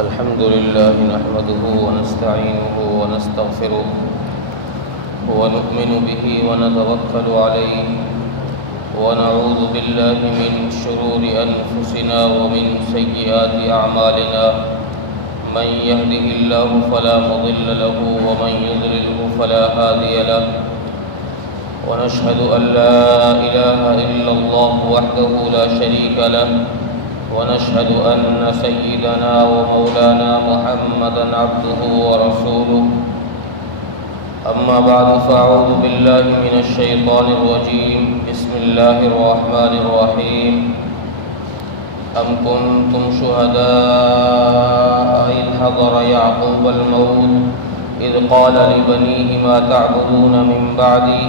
الحمد لله نحمده ونستعينه ونستغفره ونؤمن به ونتوكل عليه ونعوذ بالله من شرور أنفسنا ومن سيئات أعمالنا من يهده الله فلا مضل له ومن يضلله فلا هادي له ونشهد أن لا إله إلا الله وحده لا شريك له ونشهد أن سيدنا ومولانا محمدًا عبده ورسوله أما بعد فأعوذ بالله من الشيطان الرجيم بسم الله الرحمن الرحيم أم كنتم شهداء إذ حضر يعقوب الموت إذ قال لبنيه ما تعبدون من بعدي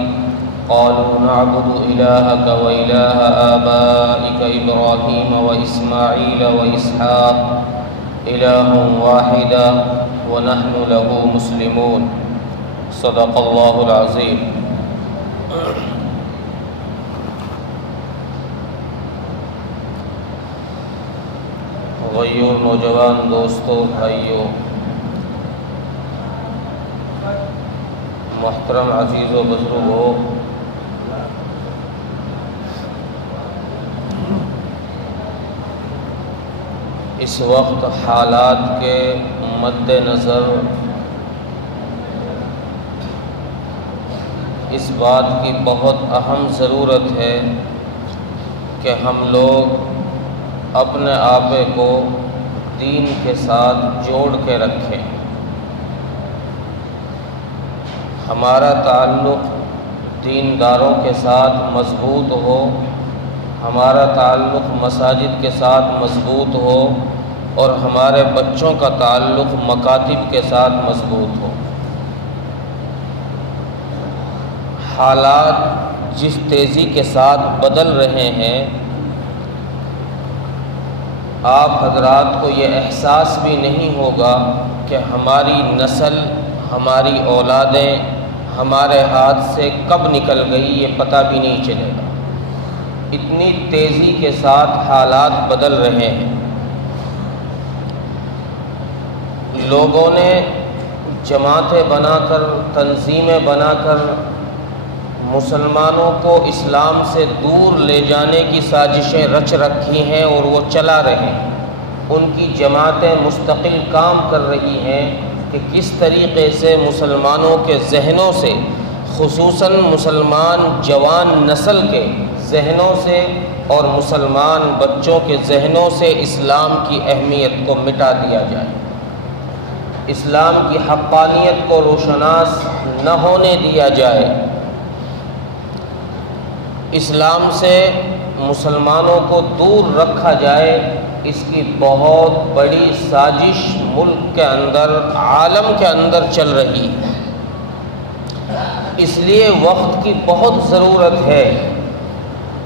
قالوا نعبد إلهك وإله آبائك إبراهيم وإسماعيل وإسحاق إله واحدا ونحن له مسلمون صدق اللہ العظیم۔ غیور نوجوان دوستوں، بھائیوں، محترم عزیز و بزرگوں، اس وقت حالات کے مد نظر اس بات کی بہت اہم ضرورت ہے کہ ہم لوگ اپنے آپ کو دین کے ساتھ جوڑ کے رکھیں۔ ہمارا تعلق دینداروں کے ساتھ مضبوط ہو، ہمارا تعلق مساجد کے ساتھ مضبوط ہو، اور ہمارے بچوں کا تعلق مکاتب کے ساتھ مضبوط ہو۔ حالات جس تیزی کے ساتھ بدل رہے ہیں، آپ حضرات کو یہ احساس بھی نہیں ہوگا کہ ہماری نسل، ہماری اولادیں ہمارے ہاتھ سے کب نکل گئی، یہ پتہ بھی نہیں چلے گا۔ اتنی تیزی کے ساتھ حالات بدل رہے ہیں۔ لوگوں نے جماعتیں بنا کر، تنظیمیں بنا کر مسلمانوں کو اسلام سے دور لے جانے کی سازشیں رچ رکھی ہیں اور وہ چلا رہے ہیں۔ ان کی جماعتیں مستقل کام کر رہی ہیں کہ کس طریقے سے مسلمانوں کے ذہنوں سے، خصوصاً مسلمان جوان نسل کے ذہنوں سے اور مسلمان بچوں کے ذہنوں سے اسلام کی اہمیت کو مٹا دیا جائے، اسلام کی حقانیت کو روشناس نہ ہونے دیا جائے، اسلام سے مسلمانوں کو دور رکھا جائے۔ اس کی بہت بڑی سازش ملک کے اندر، عالم کے اندر چل رہی ہے۔ اس لیے وقت کی بہت ضرورت ہے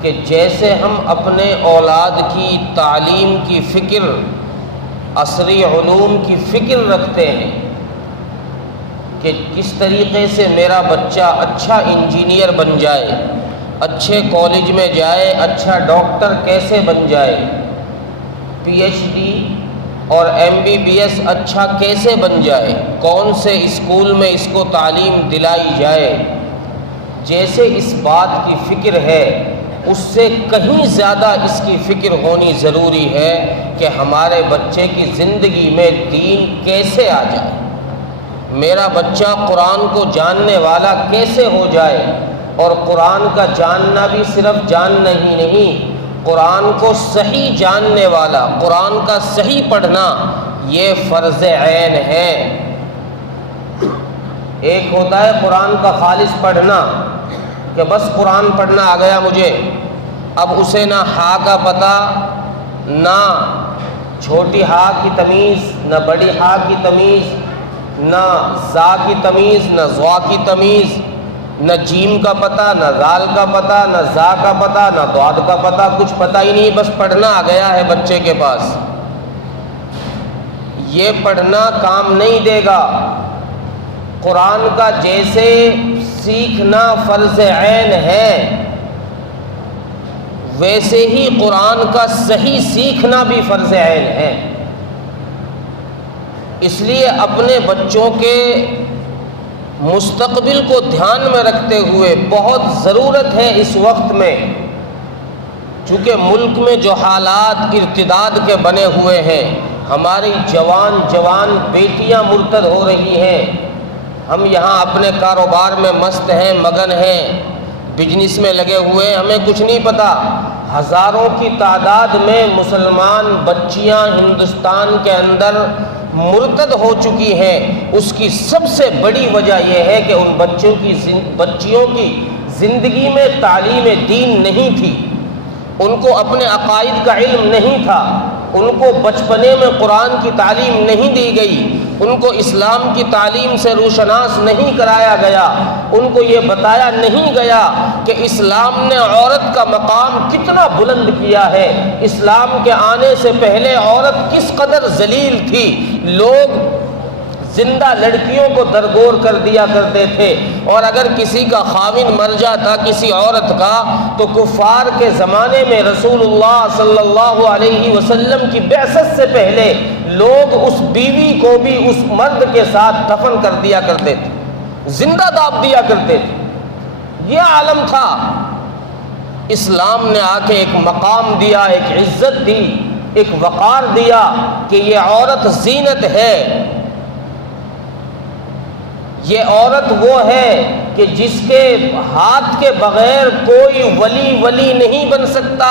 کہ جیسے ہم اپنے اولاد کی تعلیم کی فکر، عصری علوم کی فکر رکھتے ہیں کہ کس طریقے سے میرا بچہ اچھا انجینئر بن جائے، اچھے کالج میں جائے، اچھا ڈاکٹر کیسے بن جائے، پی ایچ ڈی اور ایم بی بی ایس اچھا کیسے بن جائے، کون سے اسکول میں اس کو تعلیم دلائی جائے، جیسے اس بات کی فکر ہے، اس سے کہیں زیادہ اس کی فکر ہونی ضروری ہے کہ ہمارے بچے کی زندگی میں دین کیسے آ جائے، میرا بچہ قرآن کو جاننے والا کیسے ہو جائے۔ اور قرآن کا جاننا بھی صرف جاننا ہی نہیں، قرآن کو صحیح جاننے والا، قرآن کا صحیح پڑھنا، یہ فرض عین ہے۔ ایک ہوتا ہے قرآن کا خالص پڑھنا کہ بس قرآن پڑھنا آ گیا مجھے، اب اسے نہ ہا کا پتہ، نہ چھوٹی ہا کی تمیز، نہ بڑی ہا کی تمیز، نہ زا کی تمیز، نہ ضا کی تمیز، نہ جیم کا پتہ، نہ زال کا پتہ، نہ زا کا پتہ، نہ ضاد کا پتہ، کچھ پتہ ہی نہیں، بس پڑھنا آ گیا ہے بچے کے پاس۔ یہ پڑھنا کام نہیں دے گا۔ قرآن کا جیسے سیکھنا فرض عین ہے، ویسے ہی قرآن کا صحیح سیکھنا بھی فرض عین ہے۔ اس لیے اپنے بچوں کے مستقبل کو دھیان میں رکھتے ہوئے بہت ضرورت ہے اس وقت میں، چونکہ ملک میں جو حالات ارتداد کے بنے ہوئے ہیں، ہماری جوان بیٹیاں مرتد ہو رہی ہیں، ہم یہاں اپنے کاروبار میں مست ہیں، مگن ہیں، بزنس میں لگے ہوئے ہیں، ہمیں کچھ نہیں پتہ ہزاروں کی تعداد میں مسلمان بچیاں ہندوستان کے اندر مرتد ہو چکی ہیں۔ اس کی سب سے بڑی وجہ یہ ہے کہ ان بچیوں کی زندگی میں تعلیم دین نہیں تھی، ان کو اپنے عقائد کا علم نہیں تھا، ان کو بچپنے میں قرآن کی تعلیم نہیں دی گئی، ان کو اسلام کی تعلیم سے روشناس نہیں کرایا گیا، ان کو یہ بتایا نہیں گیا کہ اسلام نے عورت کا مقام کتنا بلند کیا ہے، اسلام کے آنے سے پہلے عورت کس قدر ذلیل تھی، لوگ زندہ لڑکیوں کو درگور کر دیا کرتے تھے، اور اگر کسی کا خاوند مر جاتا کسی عورت کا تو کفار کے زمانے میں رسول اللہ صلی اللہ علیہ وسلم کی بعثت سے پہلے لوگ اس بیوی کو بھی اس مرد کے ساتھ دفن کر دیا کرتے تھے، زندہ داب دیا کرتے تھے۔ یہ عالم تھا، اسلام نے آ کے ایک مقام دیا، ایک عزت دی، ایک وقار دیا کہ یہ عورت زینت ہے، یہ عورت وہ ہے کہ جس کے ہاتھ کے بغیر کوئی ولی نہیں بن سکتا،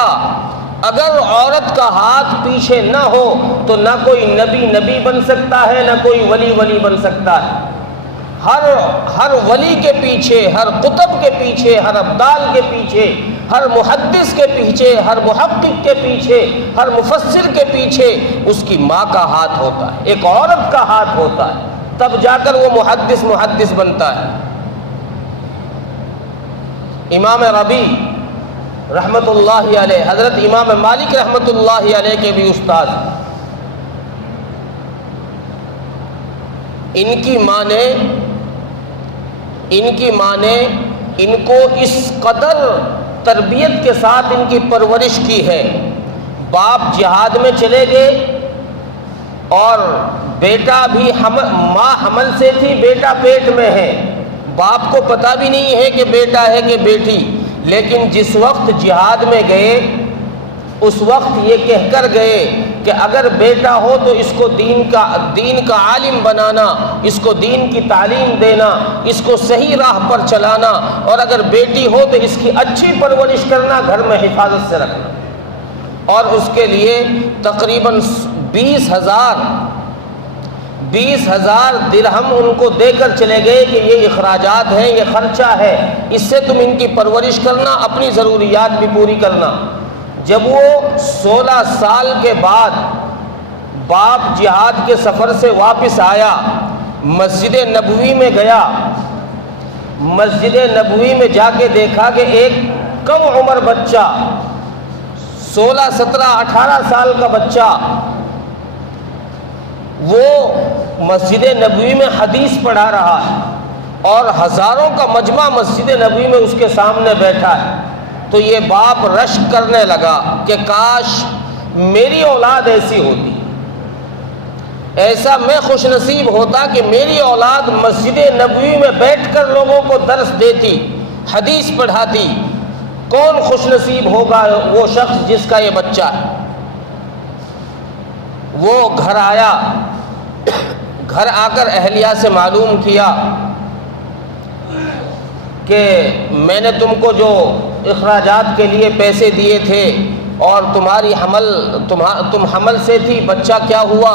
اگر عورت کا ہاتھ پیچھے نہ ہو تو نہ کوئی نبی بن سکتا ہے، نہ کوئی ولی بن سکتا ہے۔ ہر ولی کے پیچھے، ہر قطب کے پیچھے، ہر ابدال کے پیچھے، ہر محدث کے پیچھے، ہر محقق کے پیچھے، ہر مفسر کے پیچھے اس کی ماں کا ہاتھ ہوتا ہے، ایک عورت کا ہاتھ ہوتا ہے، تب جا کر وہ محدث بنتا ہے۔ امام ربیع رحمت اللہ علیہ، حضرت امام مالک رحمت اللہ علیہ کے بھی استاد، ان کی ماں نے ان کو اس قدر تربیت کے ساتھ ان کی پرورش کی ہے۔ باپ جہاد میں چلے گئے اور بیٹا بھی ماں حمل سے تھی، بیٹا پیٹ میں ہے، باپ کو پتہ بھی نہیں ہے کہ بیٹا ہے کہ بیٹی، لیکن جس وقت جہاد میں گئے اس وقت یہ کہہ کر گئے کہ اگر بیٹا ہو تو اس کو دین کا عالم بنانا، اس کو دین کی تعلیم دینا، اس کو صحیح راہ پر چلانا، اور اگر بیٹی ہو تو اس کی اچھی پرورش کرنا، گھر میں حفاظت سے رکھنا۔ اور اس کے لیے تقریباً 20,000 درہم ان کو دے کر چلے گئے کہ یہ اخراجات ہیں، یہ خرچہ ہے، اس سے تم ان کی پرورش کرنا، اپنی ضروریات بھی پوری کرنا۔ جب وہ 16 سال کے بعد باپ جہاد کے سفر سے واپس آیا، مسجد نبوی میں گیا، مسجد نبوی میں جا کے دیکھا کہ ایک کم عمر بچہ 16 17 18 سال کا بچہ وہ مسجد نبوی میں حدیث پڑھا رہا ہے، اور ہزاروں کا مجمع مسجد نبوی میں اس کے سامنے بیٹھا ہے۔ تو یہ باپ رشک کرنے لگا کہ کاش میری اولاد ایسی ہوتی، ایسا میں خوش نصیب ہوتا کہ میری اولاد مسجد نبوی میں بیٹھ کر لوگوں کو درس دیتی، حدیث پڑھاتی۔ کون خوش نصیب ہوگا وہ شخص جس کا یہ بچہ ہے۔ وہ گھر آیا، گھر آ کر اہلیہ سے معلوم کیا کہ میں نے تم کو جو اخراجات کے لیے پیسے دیے تھے اور تم حمل سے تھی، بچہ کیا ہوا؟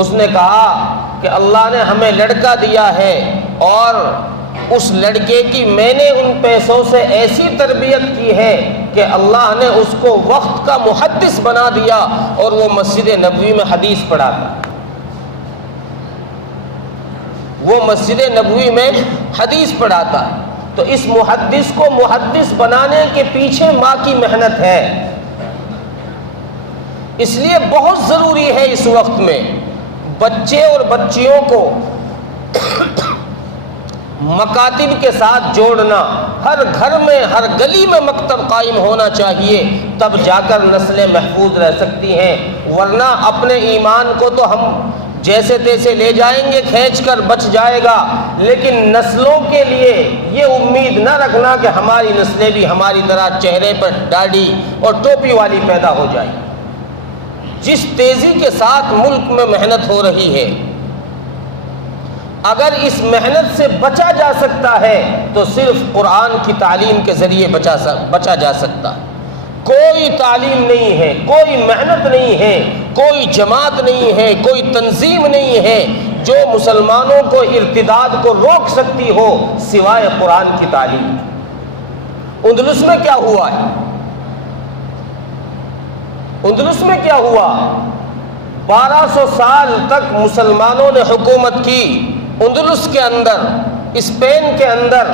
اس نے کہا کہ اللہ نے ہمیں لڑکا دیا ہے، اور اس لڑکے کی میں نے ان پیسوں سے ایسی تربیت کی ہے کہ اللہ نے اس کو وقت کا محدث بنا دیا، اور وہ مسجد نبوی میں حدیث پڑھاتا ہے، وہ مسجد نبوی میں حدیث پڑھاتا ہے۔ تو اس محدث کو محدث بنانے کے پیچھے ماں کی محنت ہے۔ اس لیے بہت ضروری ہے اس وقت میں بچے اور بچیوں کو مکاتب کے ساتھ جوڑنا، ہر گھر میں، ہر گلی میں مکتب قائم ہونا چاہیے، تب جا کر نسلیں محفوظ رہ سکتی ہیں۔ ورنہ اپنے ایمان کو تو ہم جیسے تیسے لے جائیں گے کھینچ کر بچ جائے گا، لیکن نسلوں کے لیے یہ امید نہ رکھنا کہ ہماری نسلیں بھی ہماری طرح چہرے پر داڑھی اور ٹوپی والی پیدا ہو جائیں۔ جس تیزی کے ساتھ ملک میں محنت ہو رہی ہے، اگر اس محنت سے بچا جا سکتا ہے تو صرف قرآن کی تعلیم کے ذریعے بچا جا سکتا ہے۔ کوئی تعلیم نہیں ہے، کوئی محنت نہیں ہے، کوئی جماعت نہیں ہے، کوئی تنظیم نہیں ہے جو مسلمانوں کو ارتداد کو روک سکتی ہو سوائے قرآن کی تعلیم۔ اندلس میں کیا ہوا ہے؟ اندلس میں کیا ہوا؟ 1200 سال تک مسلمانوں نے حکومت کی اندلس کے اندر، اسپین کے اندر،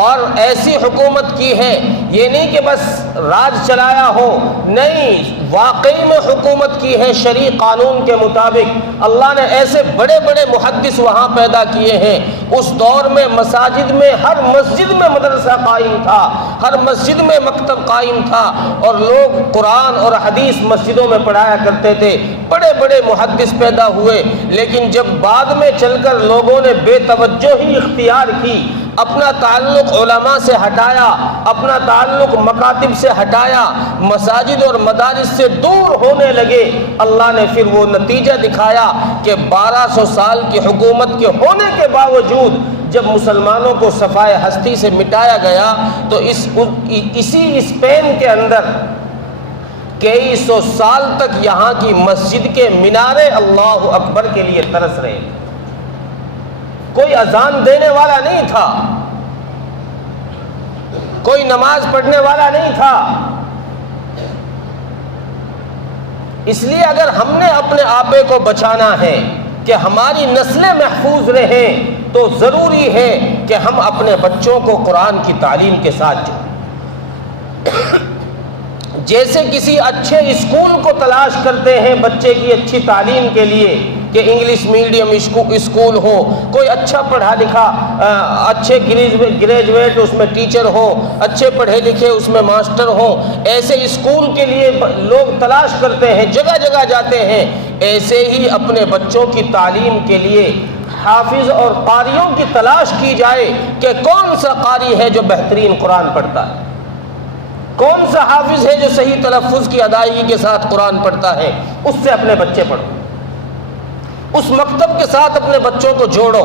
اور ایسی حکومت کی ہے، یہ نہیں کہ بس راج چلایا ہو، نہیں، واقعی میں حکومت کی ہے شرعی قانون کے مطابق۔ اللہ نے ایسے بڑے بڑے محدث وہاں پیدا کیے ہیں۔ اس دور میں مساجد میں، ہر مسجد میں مدرسہ قائم تھا، ہر مسجد میں مکتب قائم تھا، اور لوگ قرآن اور حدیث مسجدوں میں پڑھایا کرتے تھے۔ بڑے بڑے محدث پیدا ہوئے، لیکن جب بعد میں چل کر لوگوں نے بے توجہی اختیار کی، اپنا تعلق علماء سے ہٹایا، اپنا تعلق مکاتب سے ہٹایا، مساجد اور مدارس سے دور ہونے لگے، اللہ نے پھر وہ نتیجہ دکھایا کہ 1200 سال کی حکومت کے ہونے کے باوجود جب مسلمانوں کو صفائے ہستی سے مٹایا گیا تو اسی اسپین کے اندر کئی سو سال تک یہاں کی مسجد کے مینارے اللہ اکبر کے لیے ترس رہے تھے۔ کوئی اذان دینے والا نہیں تھا، کوئی نماز پڑھنے والا نہیں تھا۔ اس لیے اگر ہم نے اپنے آبے کو بچانا ہے کہ ہماری نسلیں محفوظ رہیں تو ضروری ہے کہ ہم اپنے بچوں کو قرآن کی تعلیم کے ساتھ جوڑیں۔ جیسے کسی اچھے اسکول کو تلاش کرتے ہیں بچے کی اچھی تعلیم کے لیے کہ انگلش میڈیم اسکول ہو، کوئی اچھا پڑھا لکھا، اچھے گریجویٹ اس میں ٹیچر ہو، اچھے پڑھے لکھے اس میں ماسٹر ہو، ایسے اسکول کے لیے لوگ تلاش کرتے ہیں، جگہ جگہ جاتے ہیں۔ ایسے ہی اپنے بچوں کی تعلیم کے لیے حافظ اور قاریوں کی تلاش کی جائے کہ کون سا قاری ہے جو بہترین قرآن پڑھتا ہے، کون سا حافظ ہے جو صحیح تلفظ کی ادائیگی کے ساتھ قرآن پڑھتا ہے، اس سے اپنے بچے پڑھو، اس مکتب کے ساتھ اپنے بچوں کو جوڑو۔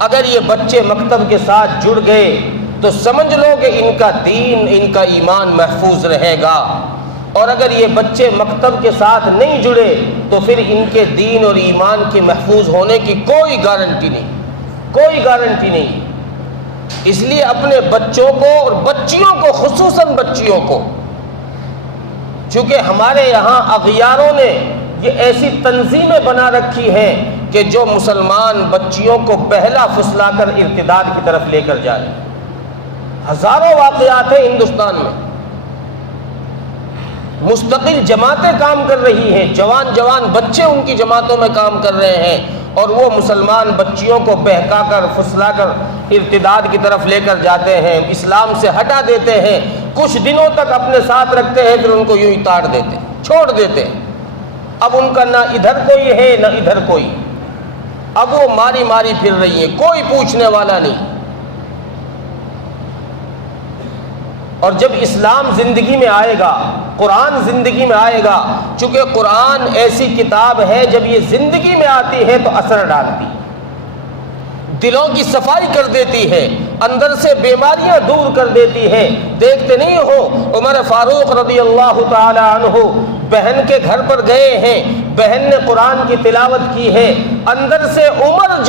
اگر یہ بچے مکتب کے ساتھ جڑ گئے تو سمجھ لو کہ ان کا دین، ان کا ایمان محفوظ رہے گا، اور اگر یہ بچے مکتب کے ساتھ نہیں جڑے تو پھر ان کے دین اور ایمان کے محفوظ ہونے کی کوئی گارنٹی نہیں، کوئی گارنٹی نہیں۔ اس لیے اپنے بچوں کو اور بچیوں کو، خصوصاً بچیوں کو، چونکہ ہمارے یہاں اغیاروں نے یہ ایسی تنظیمیں بنا رکھی ہیں کہ جو مسلمان بچیوں کو بہلا پھسلا کر ارتداد کی طرف لے کر جائے۔ ہزاروں واقعات ہیں ہندوستان میں، مستقل جماعتیں کام کر رہی ہیں، جوان جوان بچے ان کی جماعتوں میں کام کر رہے ہیں، اور وہ مسلمان بچیوں کو بہکا کر، پھسلا کر ارتداد کی طرف لے کر جاتے ہیں، اسلام سے ہٹا دیتے ہیں، کچھ دنوں تک اپنے ساتھ رکھتے ہیں، پھر ان کو یوں ہی تاڑ دیتے، چھوڑ دیتے ہیں۔ اب ان کا نہ ادھر کوئی ہے نہ ادھر کوئی، اب وہ ماری ماری پھر رہی ہے، کوئی پوچھنے والا نہیں۔ اور جب اسلام زندگی میں آئے گا، قرآن زندگی میں آئے گا، چونکہ قرآن ایسی کتاب ہے جب یہ زندگی میں آتی ہے تو اثر ڈالتی، دلوں کی صفائی کر دیتی ہے، اندر سے بیماریاں دور کر دیتی ہے۔ دیکھتے نہیں ہو عمر فاروق رضی اللہ تعالی عنہ بہن کے گھر پر گئے ہیں، بہن نے قرآن کی تلاوت کی ہے، اندر سے عمر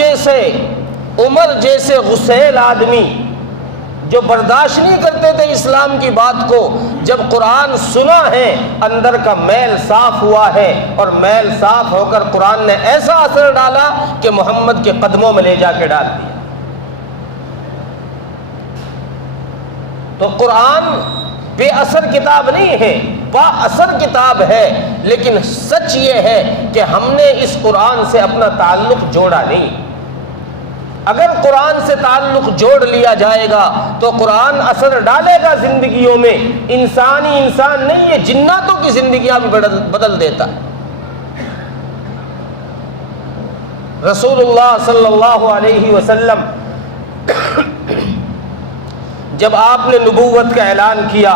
جیسے غسیل آدمی جو برداشت نہیں کرتے تھے اسلام کی بات کو، جب قرآن سنا ہے اندر کا میل صاف ہوا ہے، اور میل صاف ہو کر قرآن نے ایسا اثر ڈالا کہ محمد کے قدموں میں لے جا کے ڈال دیا۔ تو قرآن بے اثر کتاب نہیں ہے، با اثر کتاب ہے، لیکن سچ یہ ہے کہ ہم نے اس قرآن سے اپنا تعلق جوڑا نہیں۔ اگر قرآن سے تعلق جوڑ لیا جائے گا تو قرآن اثر ڈالے گا زندگیوں میں، انسان نہیں ہے، جناتوں کی زندگیاں بھی بدل دیتا ہے۔ رسول اللہ صلی اللہ علیہ وسلم جب آپ نے نبوت کا اعلان کیا،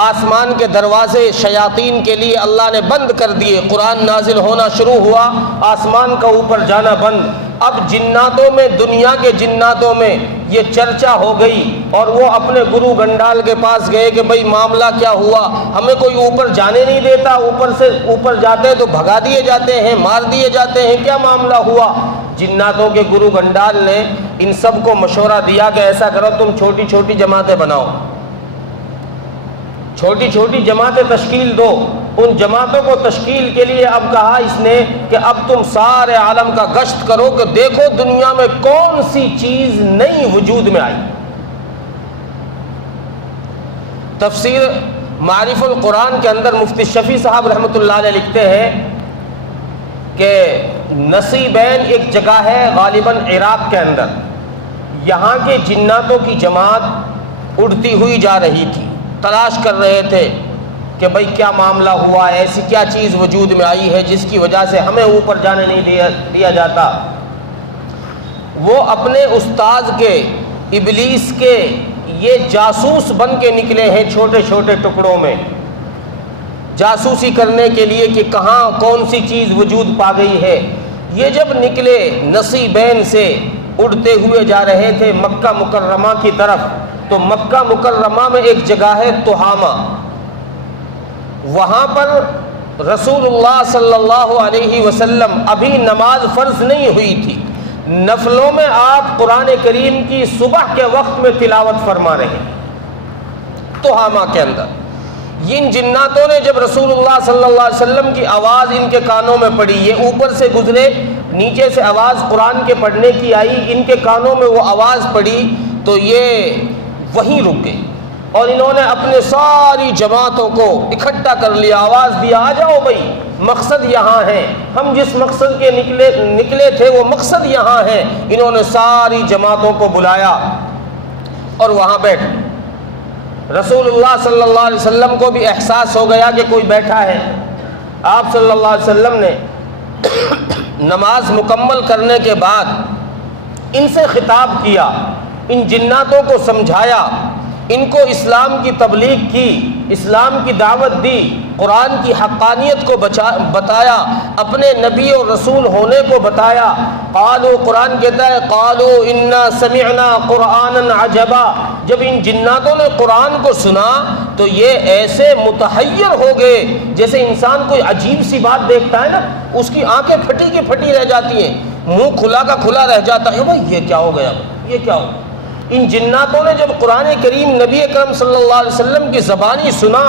آسمان کے دروازے شیاطین کے لیے اللہ نے بند کر دیے، قرآن نازل ہونا شروع ہوا، آسمان کا اوپر جانا بند۔ اب جناتوں میں، دنیا کے جناتوں میں یہ چرچا ہو گئی، اور وہ اپنے گرو گنڈال کے پاس گئے کہ بھئی معاملہ کیا ہوا، ہمیں کوئی اوپر جانے نہیں دیتا، اوپر سے اوپر جاتے تو بھگا دیے جاتے ہیں، مار دیے جاتے ہیں، کیا معاملہ ہوا؟ جناتوں کے گرو گنڈال نے ان سب کو مشورہ دیا کہ ایسا کرو، تم چھوٹی چھوٹی جماعتیں بناؤ، چھوٹی چھوٹی جماعتیں تشکیل دو۔ ان جماعتوں کو تشکیل کے لیے اب کہا اس نے کہ اب تم سارے عالم کا گشت کرو کہ دیکھو دنیا میں کون سی چیز نئی وجود میں آئی۔ تفسیر معارف القرآن کے اندر مفتی شفیع صاحب رحمۃ اللہ علیہ لکھتے ہیں کہ نصیبین ایک جگہ ہے غالباً عراق کے اندر، یہاں کے جناتوں کی جماعت اڑتی ہوئی جا رہی تھی، تلاش کر رہے تھے کہ بھئی کیا معاملہ ہوا ہے، ایسی کیا چیز وجود میں آئی ہے جس کی وجہ سے ہمیں اوپر جانے نہیں دیا جاتا۔ وہ اپنے استاذ کے، ابلیس کے یہ جاسوس بن کے نکلے ہیں چھوٹے چھوٹے ٹکڑوں میں، جاسوسی کرنے کے لیے کہ کہاں کون سی چیز وجود پا گئی ہے۔ یہ جب نکلے نصیبین سے اڑتے ہوئے جا رہے تھے مکہ مکرمہ کی طرف، تو مکہ مکرمہ میں ایک جگہ ہے تہامہ، وہاں پر رسول اللہ صلی اللہ علیہ وسلم ابھی نماز فرض نہیں ہوئی تھی، نفلوں میں آپ قرآن کریم کی صبح کے وقت میں تلاوت فرما رہے ہیں تہامہ کے اندر۔ ان جناتوں نے جب رسول اللہ صلی اللہ علیہ وسلم کی آواز ان کے کانوں میں پڑی، یہ اوپر سے گزرے، نیچے سے آواز قرآن کے پڑھنے کی آئی، ان کے کانوں میں وہ آواز پڑی تو یہ وہیں رک گئے، اور انہوں نے اپنے ساری جماعتوں کو اکٹھا کر لیا، آواز دیا آ جاؤ بھائی، مقصد یہاں ہے، ہم جس مقصد کے نکلے تھے وہ مقصد یہاں ہے۔ انہوں نے ساری جماعتوں کو بلایا اور وہاں بیٹھ گئے۔ رسول اللہ صلی اللہ علیہ وسلم کو بھی احساس ہو گیا کہ کوئی بیٹھا ہے۔ آپ صلی اللہ علیہ وسلم نے نماز مکمل کرنے کے بعد ان سے خطاب کیا، ان جناتوں کو سمجھایا، ان کو اسلام کی تبلیغ کی، اسلام کی دعوت دی، قرآن کی حقانیت کو بتایا، اپنے نبی اور رسول ہونے کو بتایا۔ قالوا، قرآن کہتا ہے قالوا انا سمعنا قرآنا عجبا، جب ان جناتوں نے قرآن کو سنا تو یہ ایسے متحیر ہو گئے جیسے انسان کوئی عجیب سی بات دیکھتا ہے نا، اس کی آنکھیں پھٹی کی پھٹی رہ جاتی ہیں، منہ کھلا کا کھلا رہ جاتا ہے، بھائی یہ کیا ہو گیا، یہ کیا ہو۔ ان جناتوں نے جب قرآن کریم نبی اکرم صلی اللہ علیہ وسلم کی زبانی سنا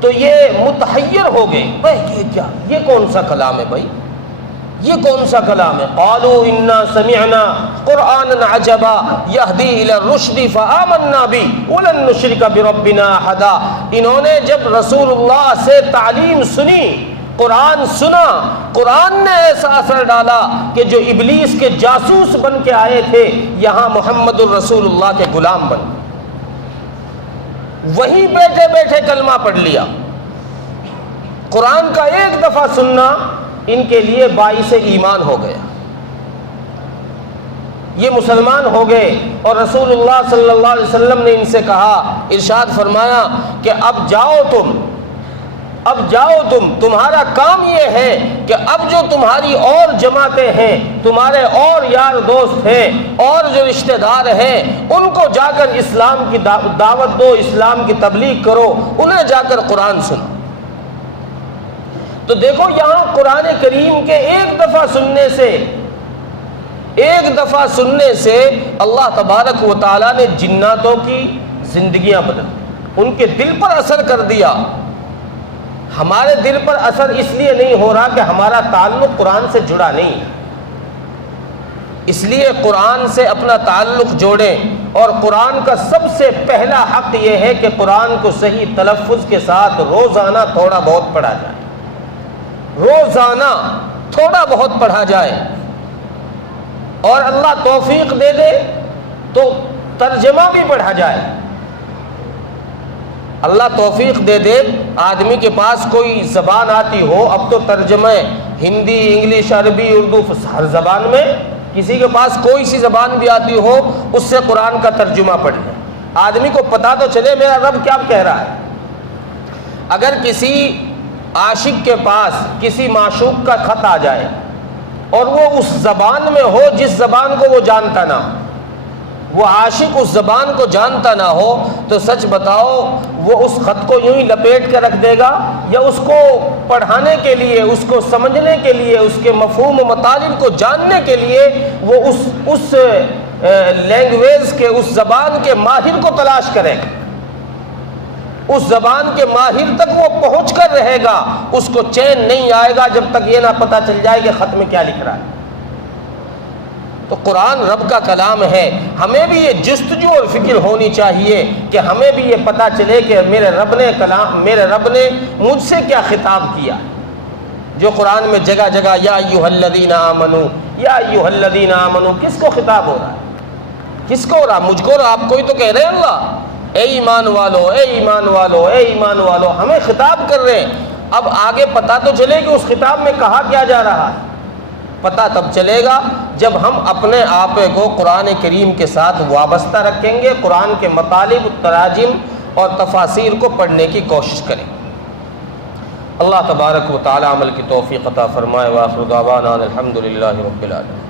تو یہ متحیر ہو گئے، بھائی یہ کیا، یہ کون سا کلام ہے، بھائی یہ کون سا کلام ہے۔ قالوا انا سمعنا قرآنا عجبا یہدی الی الرشد فآمنا به ولن نشرک بربنا احدا۔ انہوں نے جب رسول اللہ سے تعلیم سنی، قرآن سنا، قرآن نے ایسا اثر ڈالا کہ جو ابلیس کے جاسوس بن کے آئے تھے یہاں محمد الرسول اللہ کے غلام بن، وہیں بیٹھے بیٹھے کلمہ پڑھ لیا۔ قرآن کا ایک دفعہ سننا ان کے لیے باعث ایمان ہو گیا، یہ مسلمان ہو گئے۔ اور رسول اللہ صلی اللہ علیہ وسلم نے ان سے کہا، ارشاد فرمایا کہ اب جاؤ تم، تمہارا کام یہ ہے کہ اب جو تمہاری اور جماعتیں ہیں، تمہارے اور یار دوست ہیں، اور جو رشتہ دار ہیں، ان کو جا کر اسلام کی دعوت دو، اسلام کی تبلیغ کرو، انہیں جا کر قرآن سنو۔ تو دیکھو یہاں قرآن کریم کے ایک دفعہ سننے سے اللہ تبارک و تعالیٰ نے جناتوں کی زندگیاں بدل، ان کے دل پر اثر کر دیا۔ ہمارے دل پر اثر اس لیے نہیں ہو رہا کہ ہمارا تعلق قرآن سے جڑا نہیں، اس لیے قرآن سے اپنا تعلق جوڑیں۔ اور قرآن کا سب سے پہلا حق یہ ہے کہ قرآن کو صحیح تلفظ کے ساتھ روزانہ تھوڑا بہت پڑھا جائے، روزانہ تھوڑا بہت پڑھا جائے، اور اللہ توفیق دے دے تو ترجمہ بھی پڑھا جائے۔ اللہ توفیق دے دے، آدمی کے پاس کوئی زبان آتی ہو، اب تو ترجمہ ہندی، انگلش، عربی، اردو، ہر زبان میں کسی کے پاس کوئی سی زبان بھی آتی ہو اس سے قرآن کا ترجمہ پڑھ لیں، آدمی کو پتہ تو چلے میرا رب کیا کہہ رہا ہے۔ اگر کسی عاشق کے پاس کسی معشوق کا خط آ جائے اور وہ اس زبان میں ہو جس زبان کو وہ جانتا نہ ہو، وہ عاشق اس زبان کو جانتا نہ ہو، تو سچ بتاؤ وہ اس خط کو یوں ہی لپیٹ کے رکھ دے گا، یا اس کو پڑھانے کے لیے، اس کو سمجھنے کے لیے، اس کے مفہوم و مطالب کو جاننے کے لیے وہ اس لینگویج کے، اس زبان کے ماہر کو تلاش کرے گا، اس زبان کے ماہر تک وہ پہنچ کر رہے گا، اس کو چین نہیں آئے گا جب تک یہ نہ پتہ چل جائے کہ خط میں کیا لکھ رہا ہے۔ تو قرآن رب کا کلام ہے، ہمیں بھی یہ جستجو اور فکر ہونی چاہیے کہ ہمیں بھی یہ پتہ چلے کہ میرے رب نے مجھ سے کیا خطاب کیا، جو قرآن میں جگہ جگہ یا ایھا الذین آمنو، یا ایھا الذین آمنو، کس کو خطاب ہو رہا ہے؟ کس کو ہو رہا؟ مجھ کو اور آپ کو ہی تو کہہ رہے ہیں اللہ، اے ایمان والو، اے ایمان والو، اے ایمان والو، ہمیں خطاب کر رہے ہیں۔ اب آگے پتہ تو چلے کہ اس خطاب میں کہا کیا جا رہا ہے، پتہ تب چلے گا جب ہم اپنے آپ کو قرآن کریم کے ساتھ وابستہ رکھیں گے، قرآن کے مطالب، تراجم اور تفاسیر کو پڑھنے کی کوشش کریں۔ اللہ تبارک و تعالی عمل کی توفیق عطا فرمائے۔ وآخر دعوانا الحمدللہ رب العالمین۔